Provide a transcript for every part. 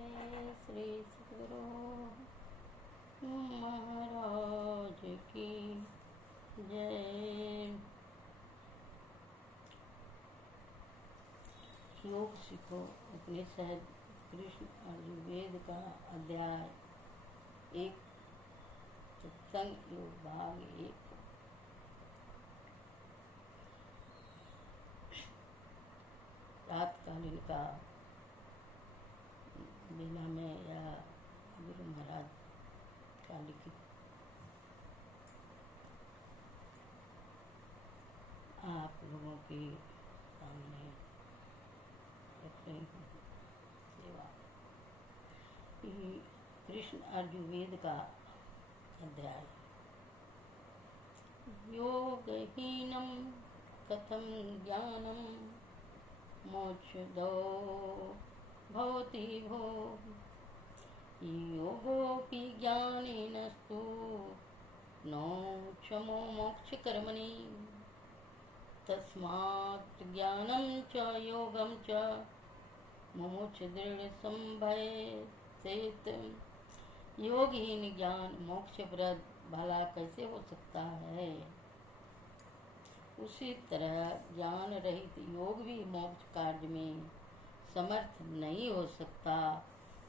श्री सद्गुरु महाराज की जय। योग सीखो उपनिषद कृष्ण अर्जुवेद का अध्याय 1 सत्संग योग भाग 1। रातकालीन का बेला में या गुरु महाराज का लिखित आप लोगों के सामने रख रही हूँ सेवा। कृष्ण अर्जुवेद का अध्याय। योगहीनम कथम ज्ञानम मोक्षदो भवति भो योगोऽपि ज्ञानेनस्तु नोक्षमो मोक्षकर्मणि तस्मात् ज्ञानं च योगं च मुमुच दृढ़ संभयेत। योगहीन ज्ञान मोक्षप्रद भला कैसे हो सकता है, उसी तरह ज्ञान रहित योग भी मोक्ष कार्य में समर्थ नहीं हो सकता।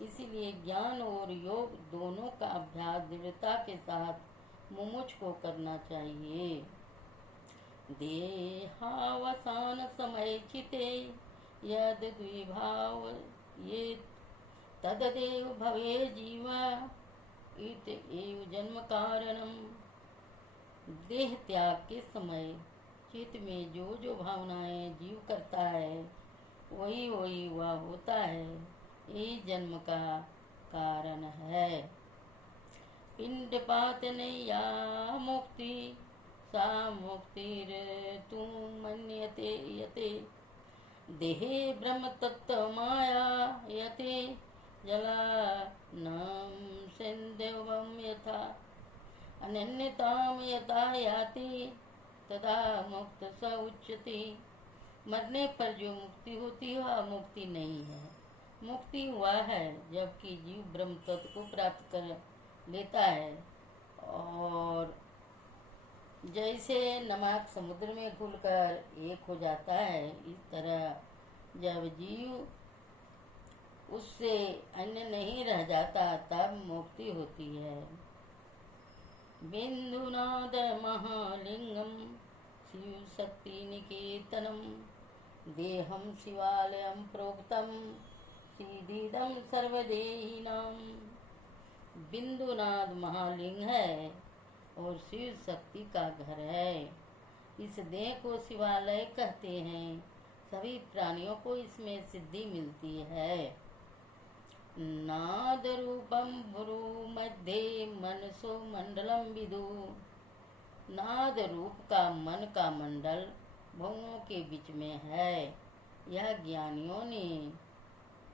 इसीलिए ज्ञान और योग दोनों का अभ्यास दृढ़ता के साथ मुमुक्ष को करना चाहिए। देहावसान समय चिते यद द्विभाव ये तददेव भवे जीवा इत एव जन्म कारणम। देह त्याग के समय चित्त में जो जो भावनाएं जीव करता है वही वही वह होता है, यही जन्म का कारण है। पिंडपात नैया मुक्ति सा मुक्तिर तू मन्यते यते देहे ब्रह्म तत्व माया यते जला नाम सिंधवम यथा अनन्यताम यथा याति तदा मुक्त स उच्यते। मरने पर जो मुक्ति होती है वह मुक्ति नहीं है। मुक्ति वह है जबकि जीव ब्रह्म तत्व को प्राप्त कर लेता है, और जैसे नमक समुद्र में घुलकर एक हो जाता है, इस तरह जब जीव उससे अन्य नहीं रह जाता तब मुक्ति होती है। बिंदुनाद महालिंगम शिव शक्ति निकेतनम देहम शिवालयम प्रोक्तम सीधिदम सर्वदेहिनाम। बिंदुनाद महालिंग है और शिव शक्ति का घर है। इस देह को शिवालय कहते हैं। सभी प्राणियों को इसमें सिद्धि मिलती है। नाद रूपम भ्रू मध्ये मनसो मंडलम विदु। नाद रूप का मन का मंडल भवों के बीच में है, यह ज्ञानियों ने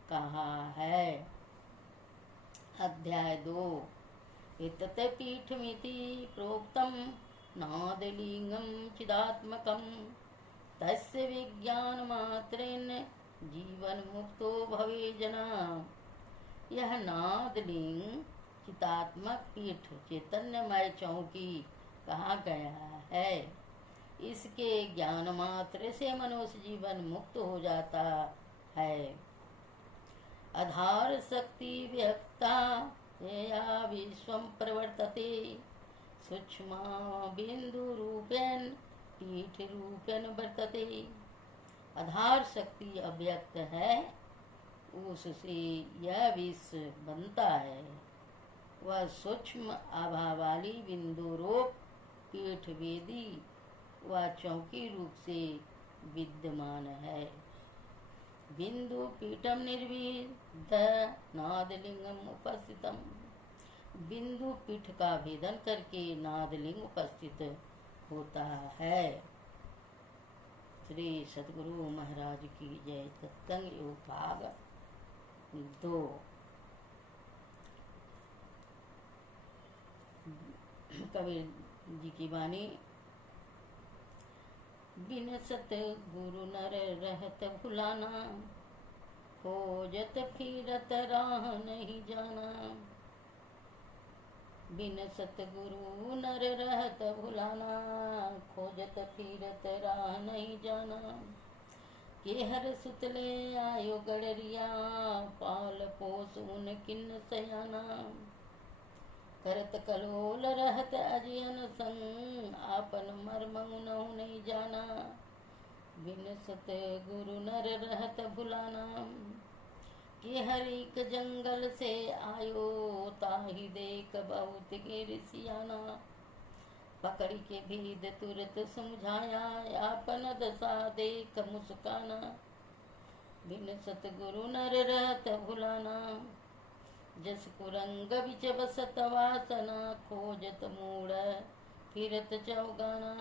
कहा है। अध्याय 2। एतत् पीठमिति प्रोक्तम नादलिंगम चिदात्मकम तस्य विज्ञान मात्रेण जीवन मुक्तो भवे जना। यह नादलिंग चितात्मक पीठ चैतन्यमय चौकी कहा गया है। इसके ज्ञान मात्र से मनुष्य जीवन मुक्त हो जाता है। आधार शक्ति व्यक्ता या विश्वम प्रवर्तते सूक्ष्म बिंदु रूपेण पीठ रूपेण वर्तते। आधार शक्ति अव्यक्त है, उससे यह विश्व बनता है। वह सूक्ष्म आभा वाली बिंदु रूप पीठ वेदी व चौकी रूप से विद्यमान है। बिंदु पीठम निर्विद नादलिंगम उपस्थितम। बिंदु पीठ का भेदन करके नादलिंग उपस्थित होता है। श्री सद्गुरु महाराज की जय। सत्संग योग भाग 2। कबीर जी की वाणी। बिन सत गुरु नर रहत भुलाना खोजत फिरत राह नहीं जाना। बिन सतगुरु नर रहत भुलाना, खोजत फिरत राह नहीं जाना। के हर सुतले आयो गड़रिया, पाल पोस उन किन्न सयाना। करत कलोल रहत अजियन संग, आपन मर्म उनहु नहीं जाना। बिन सत गुरु नर रहत भुलाना, कि हर एक जंगल से आयो, ताहि देख बहुत गिरसियाना। पकड़ के भेद तुरत समझाया, आपन दशा देख मुस्काना। बिन सतगुरु नर रहत भुलाना, जस कुरंग बिच बसत वासना। खोजत मूढ़ फिरत चौगाना,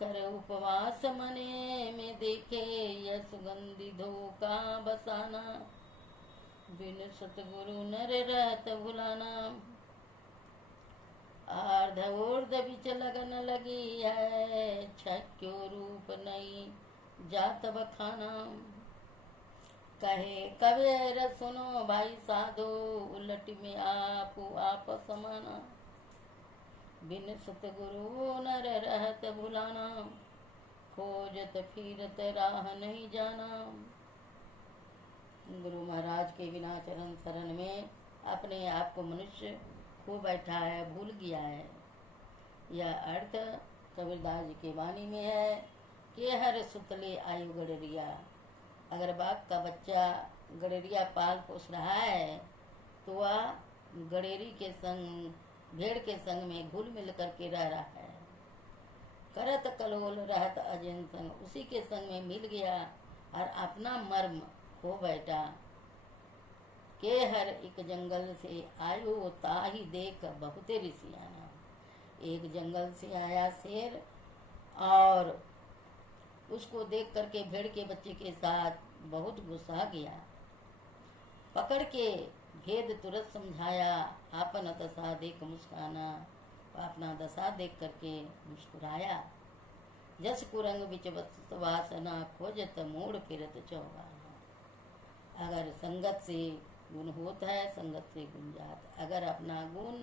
कर उपवास मने में देखे, यह सुगंधि धोखा बसाना। बिन सतगुरु नर रहत भुलाना, आर्ध ऊर्ध बिच लगन लगी है। छक्यो रूप नहीं जात बखाना, कहे कबीर सुनो भाई साधो, उलट में आप समाना। बिन सतगुरु नर रहत भुलाना, खोजत फिरत राह नहीं जाना। गुरु महाराज के बिना चरण शरण में अपने आप को मनुष्य खो बैठा है, भूल गया है। यह अर्थ कबीरदास जी के वाणी में है कि हर सुतले आयु गड़रिया। अगर बाघ का बच्चा गड़ेरिया पाल पोस रहा है तो वह गड़ेरी के संग, भेड़ के संग में घुल मिल करके रह रहा है। करत कलोल रहत अजिन संग, उसी के संग में मिल गया और अपना मर्म खो बैठा। के हर एक जंगल से आयो, ताही देख बहुते ऋषियाना। एक जंगल से आया शेर और उसको देख करके भेड़ के बच्चे के साथ बहुत गुस्सा गया। पकड़ के भेद तुरंत समझाया, आपन दशा देख मुस्काना। अपना दशा देख करके मुस्कुराया। जस कुरंग बिच बसत वासना, खोजत मूढ़ फिरत चौगाना। अगर संगत से गुण होता है, संगत से गुण जात। अगर अपना गुण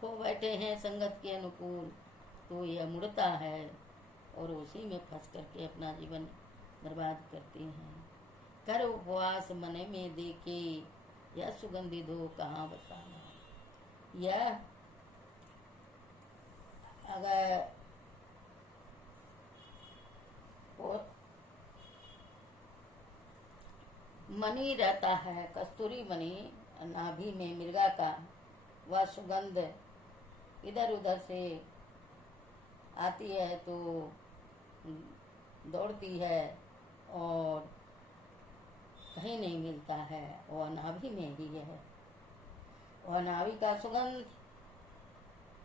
खो बैठे हैं संगत के अनुकूल तो यह मुड़ता है और उसी में फंस करके अपना जीवन बर्बाद करते हैं। कर उपवास मने में देखे, यह सुगंधि धो कहाँ बसाना। यह अगर मणि रहता है, कस्तूरी मणि नाभि में मृगा का, वह सुगंध इधर उधर से आती है तो दौड़ती है और कहीं नहीं मिलता है, वह नाभि में ही है। वह नाभि का सुगंध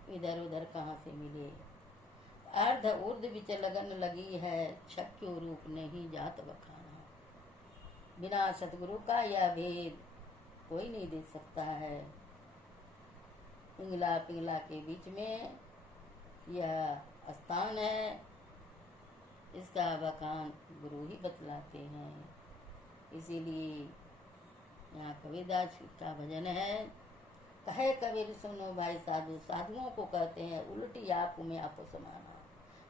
इधर उधर कहाँ से मिले। अर्ध ऊर्ध बिच लगन लगी है, छक्यो रूप नहीं जात बखाना। बिना सतगुरु का यह भेद कोई नहीं देख सकता है। पिंगला पिंगला के बीच में यह स्थान है, इसका बखान गुरु ही बतलाते हैं। इसीलिए यहाँ कबीरदास का भजन है, कहे कबीर सुनो भाई साधु। साधुओं को कहते हैं उल्टी आप में आप समाना।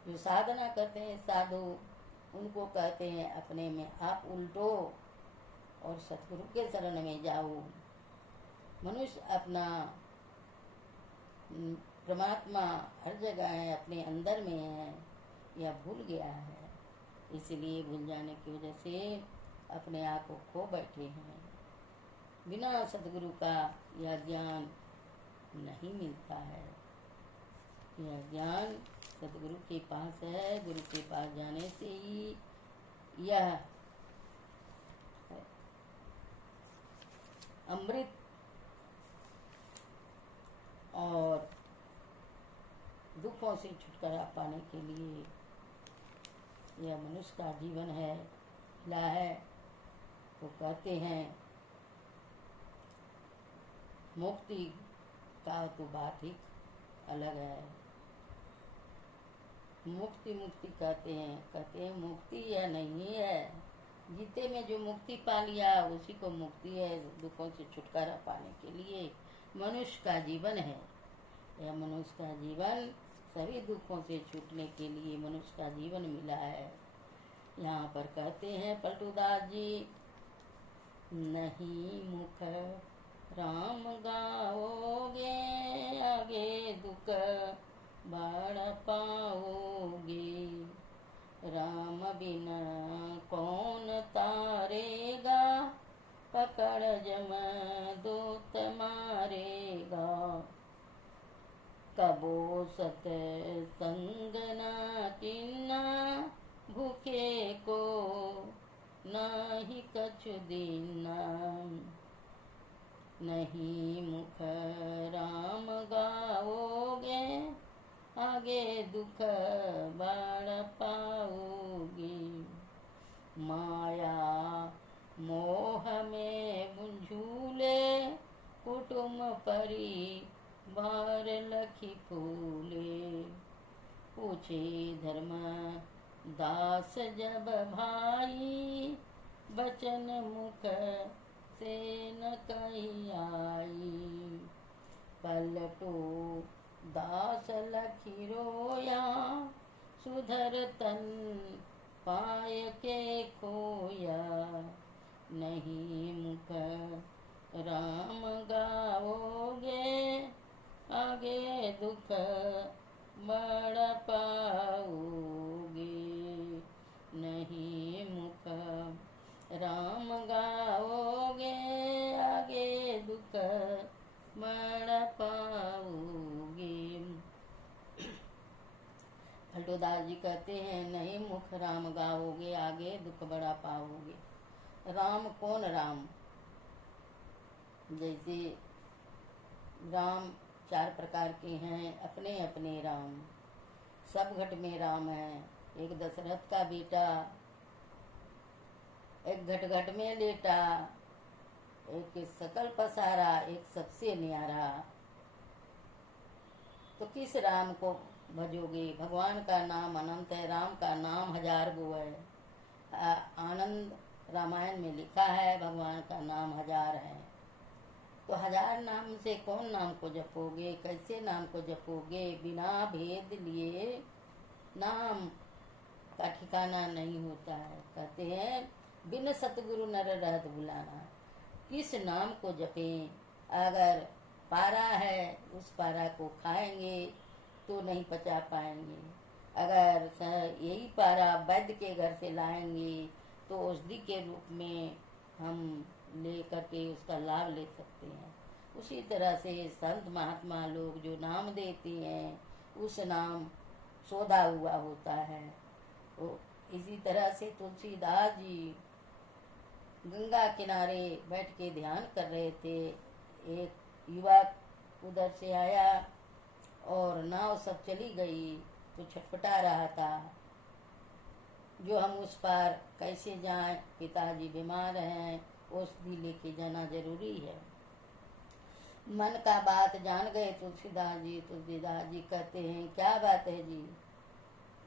जो साधना करते हैं साधु, उनको कहते हैं अपने में आप उल्टो और सतगुरु के शरण में जाओ। मनुष्य अपना परमात्मा हर जगह है, अपने अंदर में है, यह भूल गया है। इसलिए भूल जाने की वजह से अपने आप को खो बैठे हैं। बिना सतगुरु का यह ज्ञान नहीं मिलता है। यह ज्ञान सतगुरु के पास है। गुरु के पास जाने से ही यह अमृत और दुखों से छुटकारा पाने के लिए यह मनुष्य का जीवन है, मिला है। तो कहते हैं मुक्ति का तो बात ही अलग है। मुक्ति मुक्ति कहते हैं मुक्ति यह नहीं है, जीते में जो मुक्ति पा लिया उसी को मुक्ति है। दुखों से छुटकारा पाने के लिए मनुष्य का जीवन है। यह मनुष्य का जीवन सभी दुखों से छूटने के लिए मनुष्य का जीवन मिला है। यहाँ पर कहते हैं पलटूदास जी, नहीं मुख राम गाओगे आगे दुख बाढ़ पाओगे। राम बिना कौन तारेगा, पकड़ जम दूत मारेगा। कबो सत संग न चिन्ना, भूखे को नाही कछु दीना। नहीं मुख राम गाओगे आगे दुख बाढ़ पाओगे। माया मोह में झूले, कुटुम परिवार लखी फूले। पूछे धर्म दास जब भाई, बचन मुख से न कही आई। पलटू दास लखी रोया, सुधर तन पाय के खोया। नहीं मुख राम गाओगे आगे दुख बढ़ पाओगे। नहीं मुख राम गाओगे आगे दुख बढ़ पाओगे। फलटूदास जी कहते हैं, नहीं मुख राम गाओगे आगे दुख बढ़ा पाओगे। राम कौन राम? जैसे राम चार प्रकार के हैं, अपने अपने राम। सब घट में राम है। एक दशरथ का बेटा, एक घट घट में लेटा, एक सकल पसारा, एक सबसे न्यारा। तो किस राम को भजोगे? भगवान का नाम अनंत है, राम का नाम हजार गो है। आनंद रामायण में लिखा है भगवान का नाम हजार है। तो हजार नाम से कौन नाम को जपोगे? कैसे नाम को जपोगे? बिना भेद लिए नाम का ठिकाना नहीं होता है। कहते हैं बिन सतगुरु नर रहत भुलाना। किस नाम को जपें? अगर पारा है उस पारा को खाएंगे तो नहीं पचा पाएंगे। अगर यही पारा वैद्य के घर से लाएंगे तो औषधि के रूप में हम ले करके उसका लाभ ले सकते हैं। उसी तरह से संत महात्मा लोग जो नाम देते हैं उस नाम सोधा हुआ होता है। तो इसी तरह से तुलसीदास जी गंगा किनारे बैठ के ध्यान कर रहे थे। एक युवक उधर से आया और नाव सब चली गई तो छटपटा रहा था, जो हम उस पार कैसे जाएं? पिताजी बीमार हैं, औषधि लेके जाना जरूरी है। मन का बात जान गए तुलसीदास जी। तुलसीदास जी कहते हैं क्या बात है जी?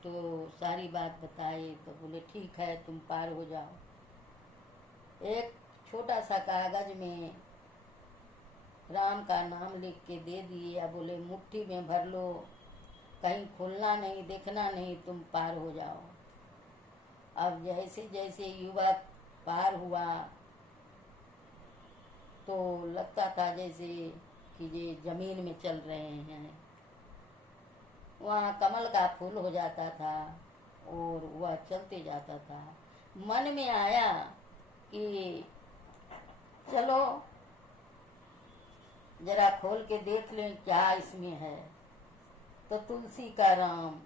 तो सारी बात बताई। तो बोले ठीक है तुम पार हो जाओ। एक छोटा सा कागज में राम का नाम लिख के दे दिए। बोले मुट्ठी में भर लो, कहीं खोलना नहीं, देखना नहीं, तुम पार हो जाओ। अब जैसे जैसे युवक पार हुआ तो लगता था जैसे कि ये जमीन में चल रहे हैं। वहाँ कमल का फूल हो जाता था और वह चलते जाता था। मन में आया कि चलो जरा खोल के देख लें क्या इसमें है। तो तुलसी का राम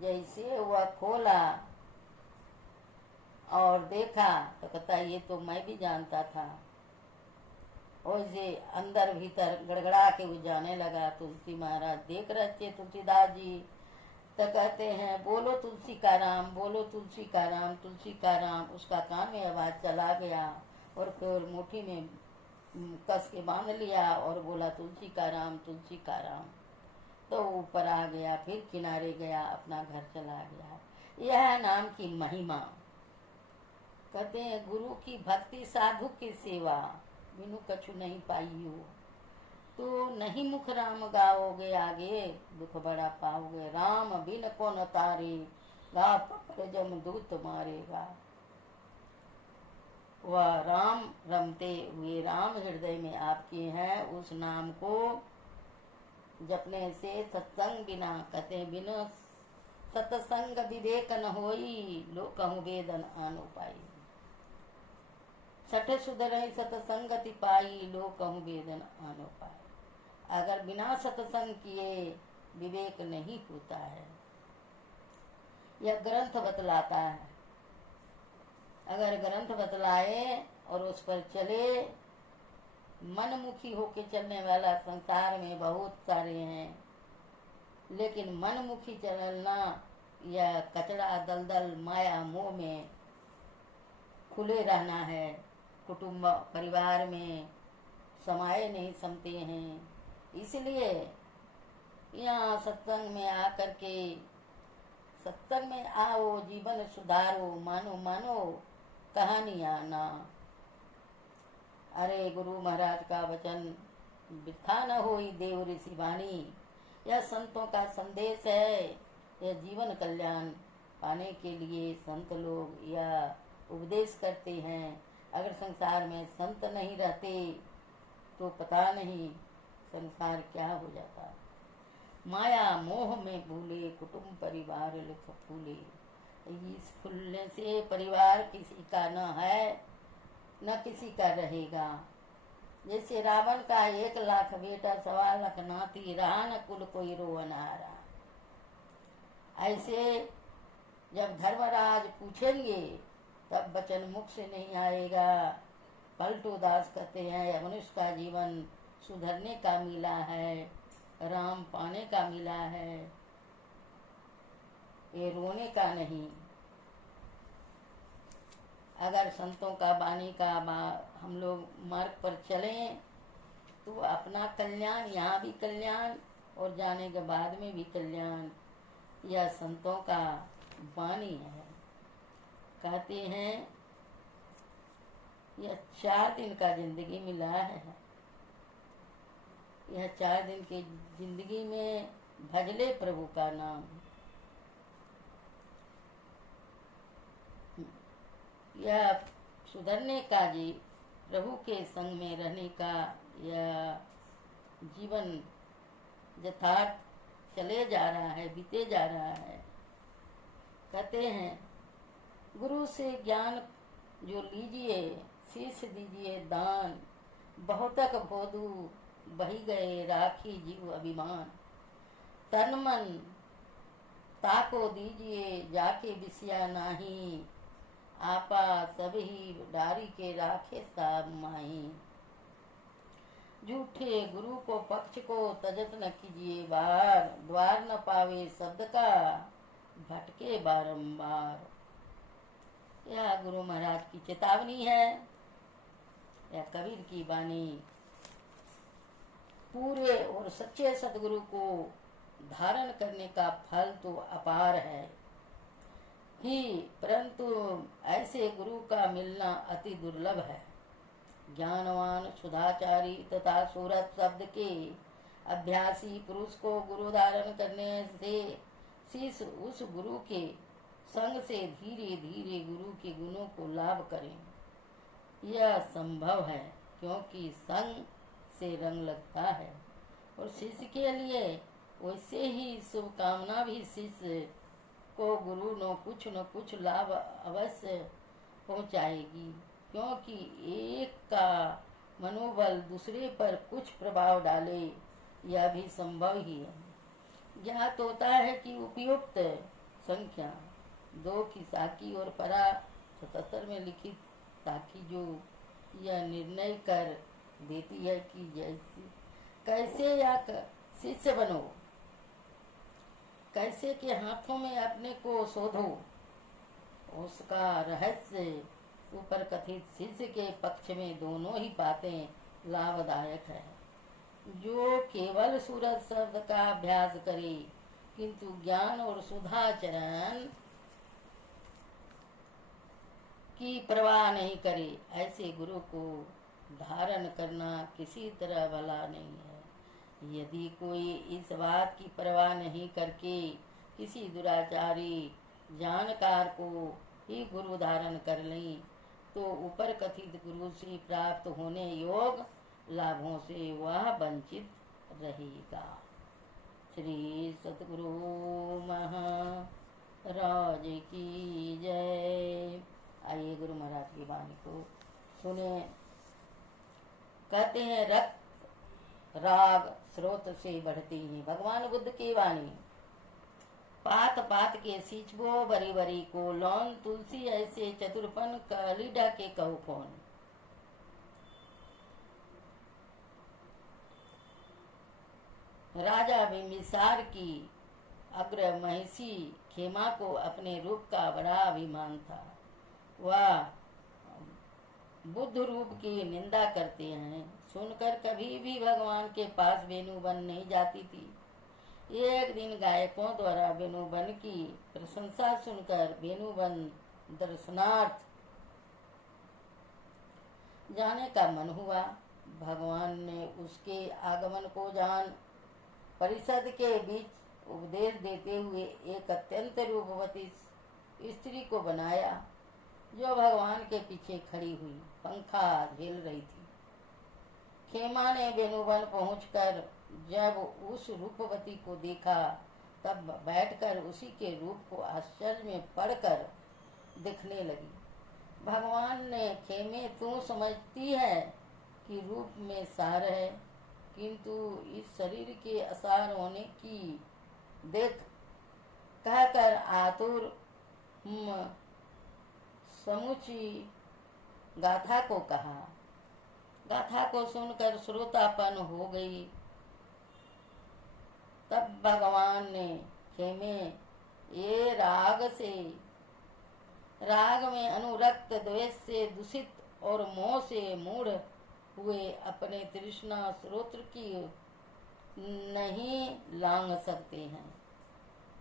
जैसे वह खोला और देखा तो कहता ये तो मैं भी जानता था। और से अंदर भीतर गड़गड़ा के वो जाने लगा। तुलसी महाराज देख रहे थे तुलसीदास जी। तो कहते हैं बोलो तुलसी का राम, बोलो तुलसी का राम, तुलसी का राम। उसका कान में आवाज चला गया और फिर मुट्ठी में कस के बांध लिया और बोला तुलसी का राम, तुलसी का राम। तो ऊपर आ गया, फिर किनारे गया, अपना घर चला गया। यह नाम की महिमा। कहते हैं गुरु की भक्ति साधु की सेवा, बिनु कछु नहीं पाई हो। तो नहीं मुख राम गाओगे आगे, दुख बड़ा पाओगे। राम बिन को न तारे, गा पकड़ जम दूत मारेगा। वह राम रमते हुए राम हृदय में आपके हैं, उस नाम को जपने से सत्संग बिना, कहते बिना सत्संग विवेक न होई, लोक कहूँ वेदन आनो पाई। सठ सुधरई सत्संगति पाई, लोक कहूँ वेदन आनो पाई। अगर बिना सत्संग किए विवेक नहीं होता है। यह ग्रंथ बतलाता है। अगर ग्रंथ बतलाए और उस पर चले, मनमुखी होके चलने वाला संसार में बहुत सारे हैं, लेकिन मनमुखी चलना या कचड़ा दलदल माया मोह में खुले रहना है। कुटुंब परिवार में समाये नहीं समते हैं। इसलिए यहाँ सत्संग में आकर के, सत्संग में आओ, जीवन सुधारो, मानो मानो कहानियाँ ना। अरे गुरु महाराज का वचन वृथा न होई, देव ऋषि वाणी। यह संतों का संदेश है। यह जीवन कल्याण पाने के लिए संत लोग यह उपदेश करते हैं। अगर संसार में संत नहीं रहते तो पता नहीं संसार क्या हो जाता। माया मोह में भूले, कुटुंब परिवार लिख फूले। इस फूलने से परिवार किसी का न है न किसी का रहेगा। जैसे रावण का 1 लाख बेटा, 1.25 लाख नाती, रहा न कुल कोई रोवनारा। ऐसे जब धर्मराज पूछेंगे तब वचन मुख से नहीं आएगा। पलटू दास कहते हैं मनुष्य का जीवन सुधरने का मिला है, राम पाने का मिला है, ये रोने का नहीं। अगर संतों का वाणी का हम लोग मार्ग पर चलें तो अपना कल्याण, यहाँ भी कल्याण और जाने के बाद में भी कल्याण। यह संतों का वाणी है। कहते हैं यह 4 दिन का जिंदगी मिला है। यह 4 दिन की जिंदगी में भजले प्रभु का नाम। यह सुधरने का जी, प्रभु के संग में रहने का यह जीवन यथार्थ चले जा रहा है, बीते जा रहा है। कहते हैं गुरु से ज्ञान जो लीजिए, शीश दीजिए दान। बहुतक भोदू बही गए, राखी जीव अभिमान। तन मन ताको दीजिए, जाके बिसिया नाही। आपा सभी डारी के राखे साब माही। झूठे गुरु को पक्ष को तजत न कीजिए बार। द्वार न पावे शब्द का, भटके बारंबार। यह गुरु महाराज की चेतावनी है, यह कबीर की वाणी। पूरे और सच्चे सदगुरु को धारण करने का फल तो अपार है ही, परंतु ऐसे गुरु का मिलना अति दुर्लभ है। ज्ञानवान सुधाचारी तथा सूरत शब्द के अभ्यासी पुरुष को गुरु धारण करने से शीश उस गुरु के संग से धीरे धीरे गुरु के गुणों को लाभ करें। यह संभव है क्योंकि संग से रंग लगता है और शिष्य के लिए वैसे ही शुभकामना भी शिष्य को गुरु न कुछ लाभ अवश्य पहुंचाएगी, क्योंकि एक का मनोबल दूसरे पर कुछ प्रभाव डाले, यह भी संभव ही है। ज्ञात होता है कि उपयुक्त संख्या 2 की साकी और परा 77 में लिखित साकी जो यह निर्णय कर देती है कि जैसे कैसे या शिष्य बनो, कैसे के हाथों में अपने को शोधो, उसका रहस्य ऊपर कथित शिष्य के पक्ष में दोनों ही बातें लाभदायक है। जो केवल सूरज शब्द का अभ्यास करे किंतु ज्ञान और सुधाचरण की परवाह नहीं करे, ऐसे गुरु को धारण करना किसी तरह भला नहीं है। यदि कोई इस बात की परवाह नहीं करके किसी दुराचारी जानकार को ही गुरु धारण कर लें, तो ऊपर कथित गुरु से प्राप्त होने योग लाभों से वह वंचित रहेगा। श्री सतगुरु महाराज की जय। आइए गुरु महाराज की वाणी को सुने। कहते हैं रक्त राग स्रोत से बढ़ती है। भगवान बुद्ध की वाणी। पात पात के सींचबो बरी बरी को, लौन तुलसी ऐसे चतुरपन कलीडा के कहो कौन। राजा बिंबिसार की अग्र महिषी खेमा को अपने रूप का बड़ा अभिमान था। वह बुद्ध रूप की निंदा करते हैं सुनकर कभी भी भगवान के पास वेणुवन नहीं जाती थी। एक दिन गायकों द्वारा वेणुवन की प्रशंसा सुनकर वेणुवन दर्शनार्थ जाने का मन हुआ। भगवान ने उसके आगमन को जान परिषद के बीच उपदेश देते हुए एक अत्यंत रूपवती स्त्री को बनाया, जो भगवान के पीछे खड़ी हुई पंखा झेल रही थी। खेमा ने वेणुवन पहुंचकर जब उस रूपवती को देखा, तब बैठकर उसी के रूप को आश्चर्य में पढ़कर दिखने लगी। भगवान ने, खेमे तू समझती है कि रूप में सार है, किंतु इस शरीर के असार होने की देख, कहकर आतुर समुची गाथा को कहा। गाथा को सुनकर श्रोतापन हो गई। तब भगवान ने, खेमे ये राग में अनुरक्त, द्वेष से दूषित और मोह से मूढ़ हुए अपने तृष्णा स्रोत की नहीं लांघ सकते हैं,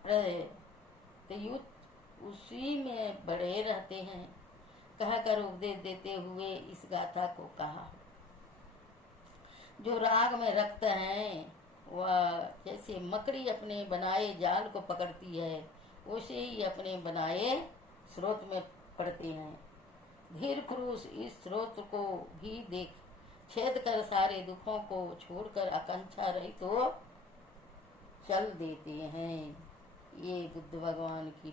प्रत्युत उसी में बड़े रहते हैं, कहकर उपदेश देते हुए इस गाथा को कहा। जो राग में रक्त हैं, वह जैसे मकड़ी अपने बनाए जाल को पकड़ती है, वैसे ही अपने बनाए स्रोत में पड़ते हैं। धीर पुरुष इस स्रोत को भी देख छेद कर सारे दुखों को छोड़कर आकांक्षा रहित तो चल देते हैं। ये बुद्ध भगवान की